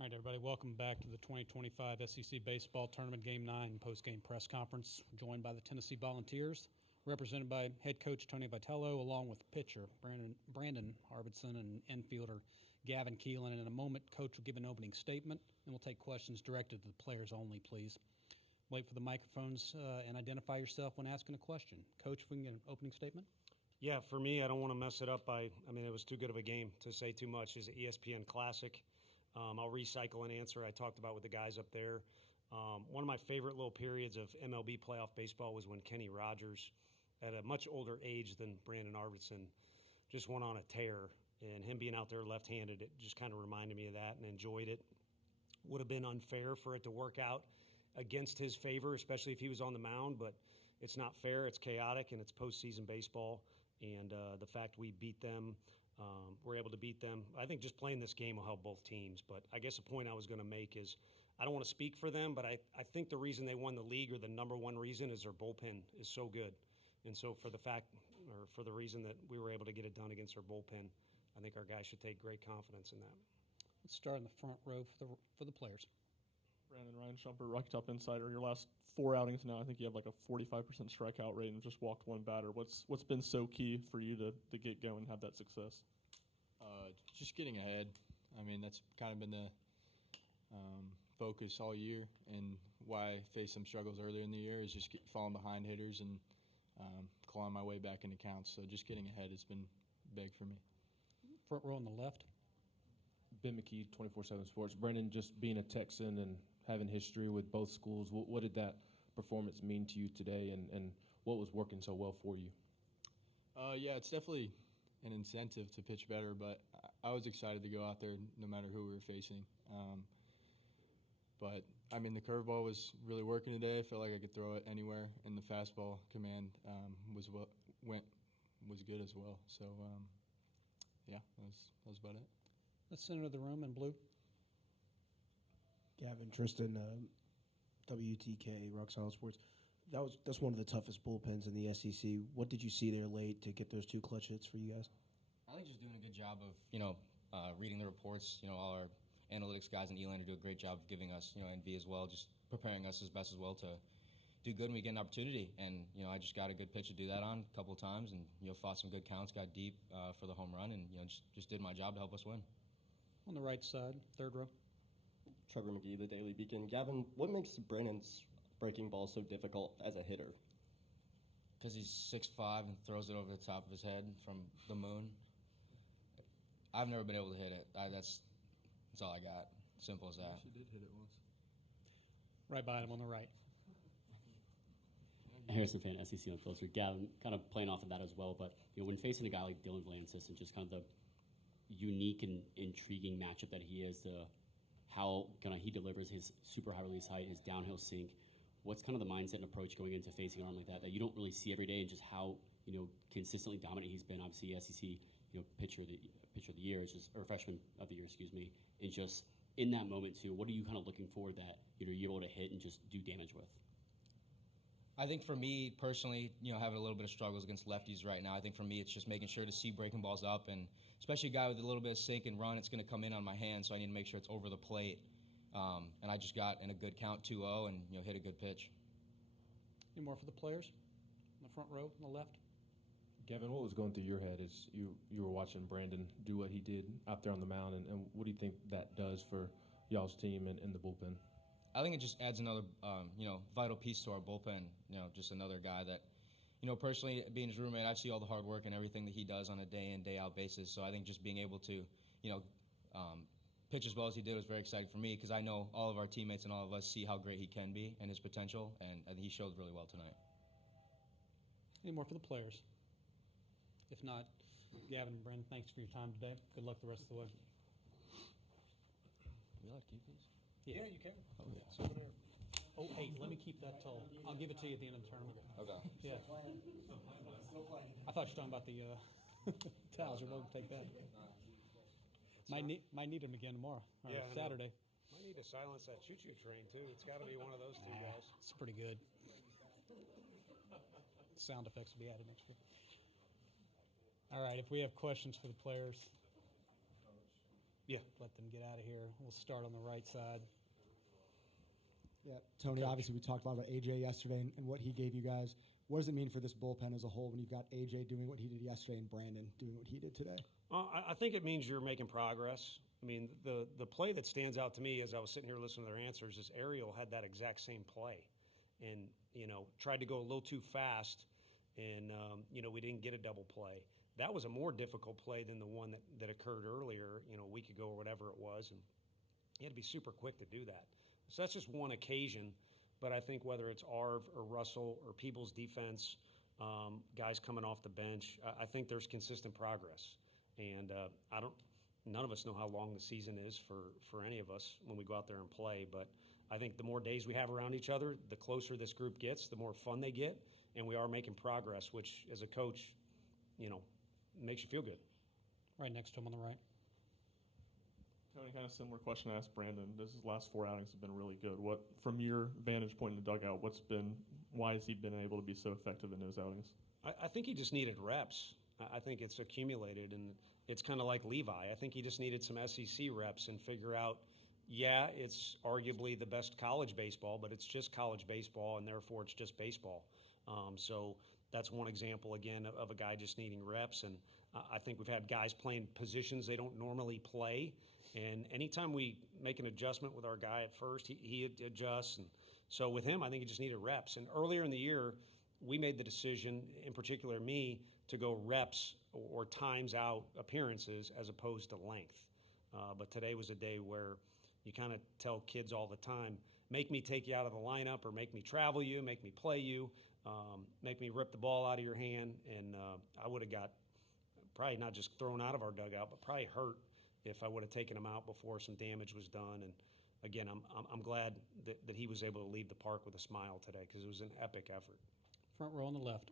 All right, everybody, welcome back to the 2025 SEC Baseball Tournament Game 9 post-game press conference, joined by the Tennessee Volunteers, represented by head coach Tony Vitello, along with pitcher Brandon Arvidsson and infielder Gavin Keelan. And in a moment, Coach will give an opening statement, and we'll take questions directed to the players only, please. Wait for the microphones and identify yourself when asking a question. Coach, if we can get an opening statement. Yeah, for me, I don't want to mess it up it was too good of a game to say too much. It's an ESPN Classic. I'll recycle an answer I talked about with the guys up there. One of my favorite little periods of MLB playoff baseball was when Kenny Rogers, at a much older age than Brandon Arvidsson, just went on a tear. And him being out there left-handed, it just kind of reminded me of that and enjoyed it. Would have been unfair for it to work out against his favor, especially if he was on the mound, but it's not fair, it's chaotic, and it's postseason baseball. And the fact we beat them, we're able to beat them. I think just playing this game will help both teams. But I guess the point I was going to make is I don't want to speak for them, but I think the reason they won the league, or the number one reason, is their bullpen is so good. And so for the reason that we were able to get it done against their bullpen, I think our guys should take great confidence in that. Let's start in the front row for the players. Brandon, Ryan Shumpert, Rocky Top Insider. Your last 4 outings now, I think you have like a 45% strikeout rate and just walked one batter. What's been so key for you to get going and have that success? Just getting ahead. I mean, that's kind of been the focus all year, and why I faced some struggles earlier in the year is just falling behind hitters and clawing my way back into counts. So just getting ahead has been big for me. Front row on the left. Ben McKee, 24/7 Sports. Brendan, just being a Texan and having history with both schools, what did that performance mean to you today, and what was working so well for you? Yeah, it's definitely an incentive to pitch better, but I was excited to go out there no matter who we were facing. But, I mean, the curveball was really working today. I felt like I could throw it anywhere, and the fastball command was good as well. So, yeah, that was about it. Let's center of the room in blue. Gavin, Tristan, WTK, Rock Solid Sports. That's one of the toughest bullpens in the SEC. What did you see there late to get those 2 clutch hits for you guys? I think just doing a good job of, reading the reports. All our analytics guys and Elander do a great job of giving us, NV as well, just preparing us as best as well to do good when we get an opportunity. And, I just got a good pitch to do that on a couple of times and, fought some good counts, got deep for the home run, and, just did my job to help us win. On the right side, third row. Trevor McGee, the Daily Beacon. Gavin, what makes Brandon's breaking ball so difficult as a hitter? Because he's 6'5" and throws it over the top of his head from the moon. I've never been able to hit it. That's all I got. Simple as that. She did hit it once. Right behind him on the right. Harrison Fan, SEC Unfiltered. Gavin, kind of playing off of that as well, but when facing a guy like Dylan Valencia and just kind of the unique and intriguing matchup that he is, how kind of he delivers his super high release height, his downhill sink. What's kind of the mindset and approach going into facing an arm like that you don't really see every day, and just how consistently dominant he's been? Obviously, SEC pitcher of the year, or freshman of the year, excuse me. And just in that moment too, what are you kind of looking for that you're able to hit and just do damage with? I think for me personally, having a little bit of struggles against lefties right now, I think for me it's just making sure to see breaking balls up, and especially a guy with a little bit of sink and run, it's going to come in on my hand, so I need to make sure it's over the plate. And I just got in a good count, 2-0, and hit a good pitch. Any more for the players? In the front row on the left. Gavin, what was going through your head as you were watching Brandon do what he did out there on the mound, and what do you think that does for y'all's team and the bullpen? I think it just adds another, vital piece to our bullpen. Just another guy that, personally, being his roommate, I see all the hard work and everything that he does on a day-in, day-out basis. So I think just being able to, pitch as well as he did was very exciting for me, because I know all of our teammates and all of us see how great he can be and his potential, and I think he showed really well tonight. Any more for the players? If not, Gavin and Brendan, thanks for your time today. Good luck the rest of the way. You like to keep these? Yeah, you can. Oh, yeah. It's over there. Oh, hey, let me keep that till. I'll give it to you at the end of the tournament. Okay. Yeah. I thought you were talking about the towels. You're welcome to take that. Might need them again tomorrow or Saturday. Might need to silence that choo-choo train, too. It's got to be one of those 2 guys. It's pretty good. Sound effects will be added next week. All right, if we have questions for the players. Yeah. let them get out of here. We'll start on the right side. Yeah, Tony, Coach. obviously we talked a lot about AJ yesterday and what he gave you guys. What does it mean for this bullpen as a whole when you've got AJ doing what he did yesterday and Brandon doing what he did today? I think it means you're making progress. I mean, the play that stands out to me as I was sitting here listening to their answers is Ariel had that exact same play and, tried to go a little too fast and, we didn't get a double play. That was a more difficult play than the one that occurred earlier, a week ago or whatever it was. And you had to be super quick to do that. So that's just one occasion. But I think whether it's Arv or Russell or Peebles' defense, guys coming off the bench, I think there's consistent progress. And none of us know how long the season is for any of us when we go out there and play. But I think the more days we have around each other, the closer this group gets, the more fun they get. And we are making progress, which as a coach, makes you feel good. Right next to him on the right. Tony, kind of similar question I asked Brandon. His last 4 outings have been really good. What, from your vantage point in the dugout, why has he been able to be so effective in those outings? I think he just needed reps. I think it's accumulated, and it's kind of like Levi. I think he just needed some SEC reps and figure out, it's arguably the best college baseball, but it's just college baseball, and therefore it's just baseball. So that's one example, again, of a guy just needing reps. And I think we've had guys playing positions they don't normally play. And anytime we make an adjustment with our guy at first, he adjusts. And so with him, I think he just needed reps. And earlier in the year, we made the decision, in particular me, to go reps or times out appearances as opposed to length. But today was a day where you kind of tell kids all the time, make me take you out of the lineup or make me travel you, make me play you, make me rip the ball out of your hand. And I would have got probably not just thrown out of our dugout, but probably hurt if I would have taken him out before some damage was done. And again, I'm glad that he was able to leave the park with a smile today because it was an epic effort. Front row on the left.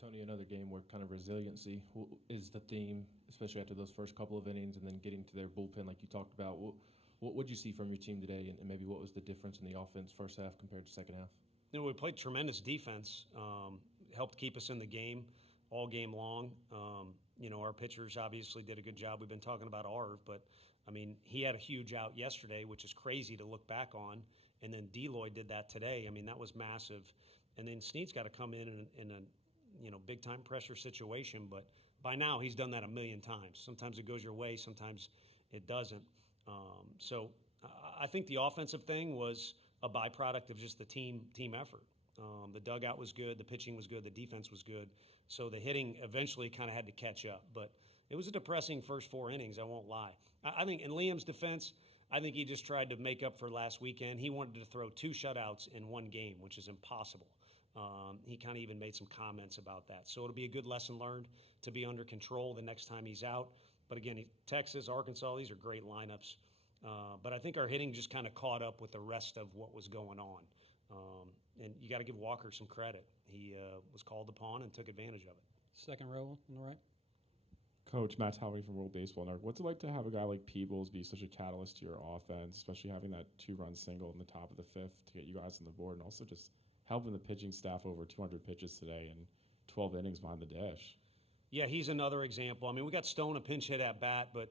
Tony, another game where kind of resiliency is the theme, especially after those first couple of innings and then getting to their bullpen like you talked about. What did you see from your team today, and maybe what was the difference in the offense first half compared to second half? We played tremendous defense, helped keep us in the game all game long. Our pitchers obviously did a good job. We've been talking about Arv, but, he had a huge out yesterday, which is crazy to look back on, and then Deloy did that today. That was massive. And then Snead's got to come in a big-time pressure situation, but by now he's done that a million times. Sometimes it goes your way, sometimes it doesn't. So I think the offensive thing was a byproduct of just the team effort. The dugout was good, the pitching was good, the defense was good. So the hitting eventually kind of had to catch up. But it was a depressing first 4 innings, I won't lie. I think in Liam's defense, I think he just tried to make up for last weekend. He wanted to throw 2 shutouts in one game, which is impossible. He kind of even made some comments about that. So it'll be a good lesson learned to be under control the next time he's out. But again, Texas, Arkansas, these are great lineups. But I think our hitting just kind of caught up with the rest of what was going on. And you got to give Walker some credit. He was called upon and took advantage of it. Second row on the right. Coach, Matt Talby from World Baseball Network. What's it like to have a guy like Peebles be such a catalyst to your offense, especially having that 2-run single in the top of the 5th to get you guys on the board, and also just helping the pitching staff over 200 pitches today and 12 innings behind the dish? Yeah, he's another example. We got Stone a pinch hit at bat, but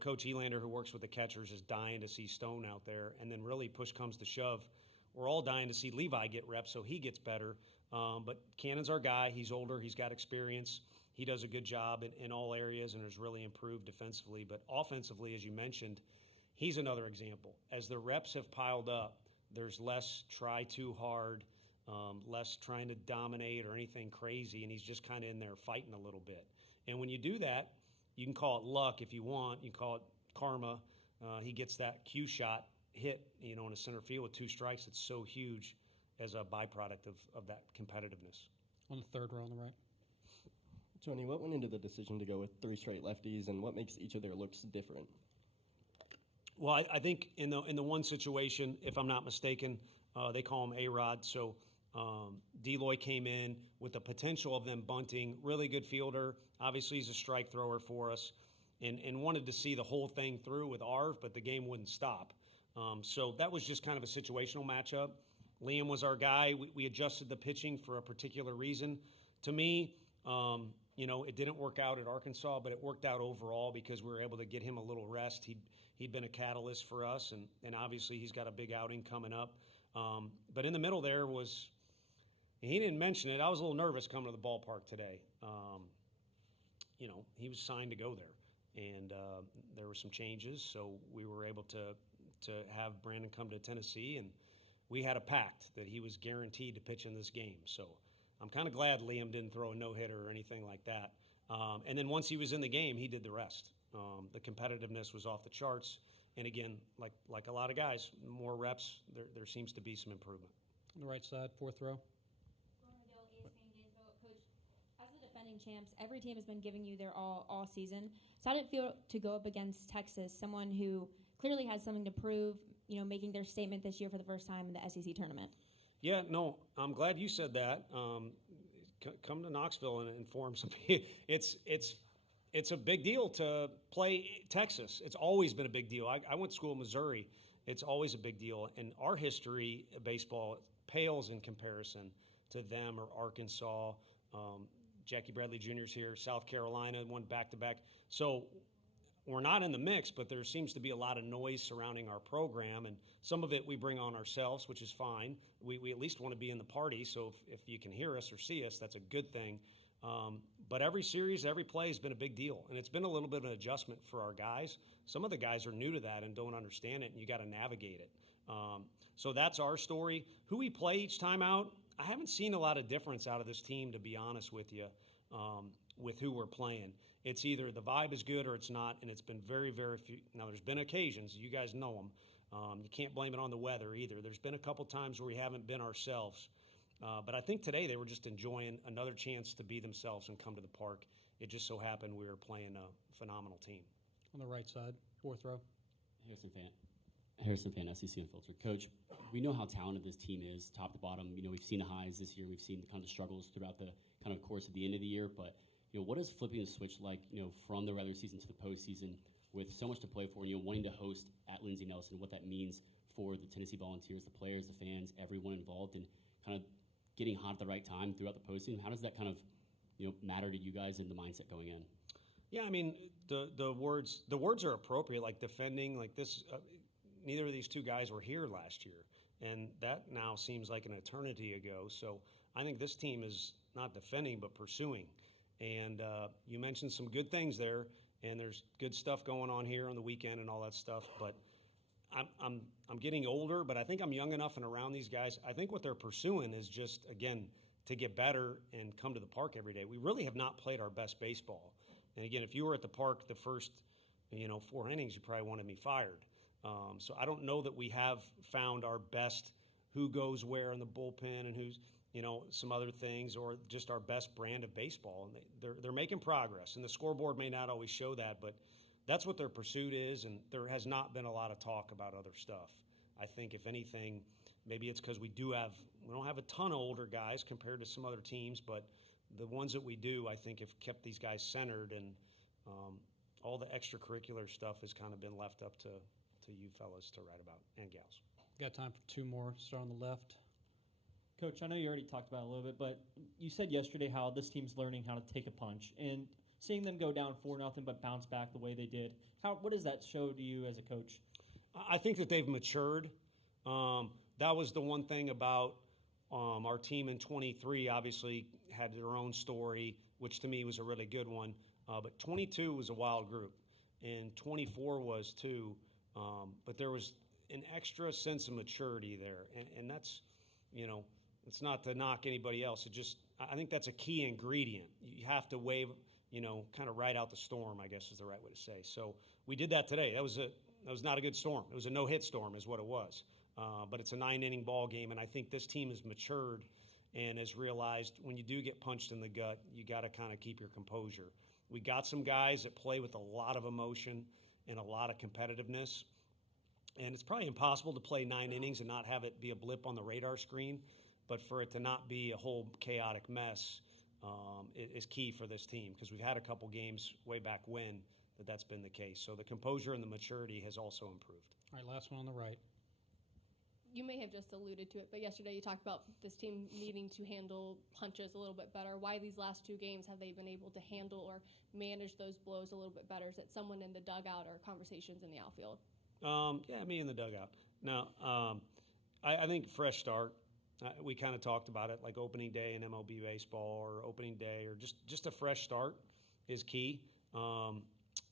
Coach Elander, who works with the catchers, is dying to see Stone out there. And then really push comes to shove. We're all dying to see Levi get reps so he gets better. But Cannon's our guy. He's older. He's got experience. He does a good job in all areas and has really improved defensively. But offensively, as you mentioned, he's another example. As the reps have piled up, there's less try too hard, less trying to dominate or anything crazy, and he's just kind of in there fighting a little bit. And when you do that, you can call it luck if you want. You can call it karma. He gets that cue shot hit, in a center field with 2 strikes. It's so huge as a byproduct of that competitiveness. On the third row on the right. Tony, what went into the decision to go with 3 straight lefties, and what makes each of their looks different? Well, I think in the one situation, if I'm not mistaken, they call him A-Rod. So Deloy came in with the potential of them bunting. Really good fielder. Obviously, he's a strike thrower for us, and wanted to see the whole thing through with Arv, but the game wouldn't stop. So that was just kind of a situational matchup. Liam was our guy. We adjusted the pitching for a particular reason. To me, it didn't work out at Arkansas, but it worked out overall because we were able to get him a little rest. He'd been a catalyst for us, and obviously he's got a big outing coming up. But in the middle there he didn't mention it. I was a little nervous coming to the ballpark today. He was signed to go there, and there were some changes, so we were able to have Brandon come to Tennessee, and we had a pact that he was guaranteed to pitch in this game. So I'm kind of glad Liam didn't throw a no-hitter or anything like that. And then once he was in the game, he did the rest. The competitiveness was off the charts. And again, like a lot of guys, more reps, there seems to be some improvement. On the right side, fourth row. Coach, as the defending champs, every team has been giving you their all season. So how did it feel to go up against Texas, someone who clearly has something to prove, making their statement this year for the first time in the SEC tournament? Yeah, no, I'm glad you said that. Come to Knoxville and inform some. It's a big deal to play Texas. It's always been a big deal. I went to school in Missouri. It's always a big deal. And our history of baseball pales in comparison to them or Arkansas. Jackie Bradley Jr.'s here. South Carolina won back-to-back. So we're not in the mix, but there seems to be a lot of noise surrounding our program, and some of it we bring on ourselves, which is fine. We at least want to be in the party, so if you can hear us or see us, that's a good thing. But every series, every play has been a big deal, and it's been a little bit of an adjustment for our guys. Some of the guys are new to that and don't understand it, and you got to navigate it. So that's our story. Who we play each time out, I haven't seen a lot of difference out of this team, to be honest with you, with who we're playing. It's either the vibe is good or it's not, and it's been very, very few. Now, there's been occasions, you guys know them. You can't blame it on the weather either. There's been a couple times where we haven't been ourselves. But I think today they were just enjoying another chance to be themselves and come to the park. It just so happened we were playing a phenomenal team. On the right side, fourth row. Harrison Fan, SEC Unfiltered. Coach, we know how talented this team is, top to bottom. We've seen the highs this year. We've seen the kind of struggles throughout the kind of course of the end of the year. But, what is flipping the switch like, from the regular season to the postseason with so much to play for, and, wanting to host at Lindsey Nelson, what that means for the Tennessee Volunteers, the players, the fans, everyone involved, and kind of getting hot at the right time throughout the postseason? How does that kind of, matter to you guys in the mindset going in? Yeah, I mean, the words are appropriate, like defending, like this. Neither of these two guys were here last year, and that now seems like an eternity ago. So I think this team is not defending but pursuing. And you mentioned some good things there, and there's good stuff going on here on the weekend and all that stuff. But I'm getting older, but I think I'm young enough and around these guys. I think what they're pursuing is just, again, to get better and come to the park every day. We really have not played our best baseball. And again, if you were at the park the first, 4 innings, you probably wanted me fired. So I don't know that we have found our best who goes where in the bullpen and who's, some other things, or just our best brand of baseball. And they're making progress, and the scoreboard may not always show that, but that's what their pursuit is, and there has not been a lot of talk about other stuff. I think if anything, maybe it's because we don't have a ton of older guys compared to some other teams, but the ones that we do, I think, have kept these guys centered, and all the extracurricular stuff has kind of been left up to you fellas to write about, and gals. Got time for two more. Start on the left. Coach, I know you already talked about it a little bit, but you said yesterday how this team's learning how to take a punch, and seeing them go down 4-0 but bounce back the way they did, what does that show to you as a coach? I think that they've matured. That was the one thing about our team in 23, obviously had their own story, which to me was a really good one. But 22 was a wild group, and 24 was too. But there was an extra sense of maturity there, and that's, it's not to knock anybody else. I think that's a key ingredient. You have to wave, kind of ride out the storm, I guess is the right way to say. So we did that today. That was not a good storm. It was a no-hit storm is what it was. But it's a 9-inning ball game, and I think this team has matured and has realized when you do get punched in the gut, you got to kind of keep your composure. We got some guys that play with a lot of emotion and a lot of competitiveness, and it's probably impossible to play 9 innings and not have it be a blip on the radar screen, but for it to not be a whole chaotic mess is key for this team, because we've had a couple games way back when that's been the case. So the composure and the maturity has also improved. All right, last one on the right. you may have just alluded to it, but yesterday you talked about this team needing to handle punches a little bit better. Why these last 2 games have they been able to handle or manage those blows a little bit better? Is it someone in the dugout or conversations in the outfield? Yeah, me in the dugout. No, I think fresh start. We kind of talked about it, like opening day in MLB baseball or opening day, or just a fresh start is key.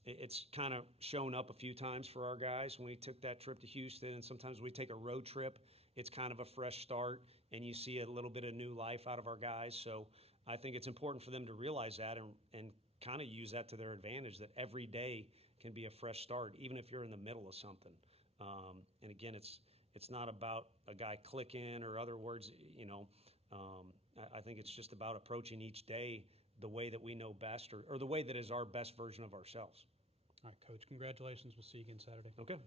It's kind of shown up a few times for our guys when we took that trip to Houston, and sometimes we take a road trip. It's kind of a fresh start, and you see a little bit of new life out of our guys. So I think it's important for them to realize that and kind of use that to their advantage, that every day can be a fresh start, even if you're in the middle of something. And again, it's not about a guy clicking or other words, I think it's just about approaching each day the way that we know best, or the way that is our best version of ourselves. All right, Coach, congratulations. We'll see you again Saturday. Okay.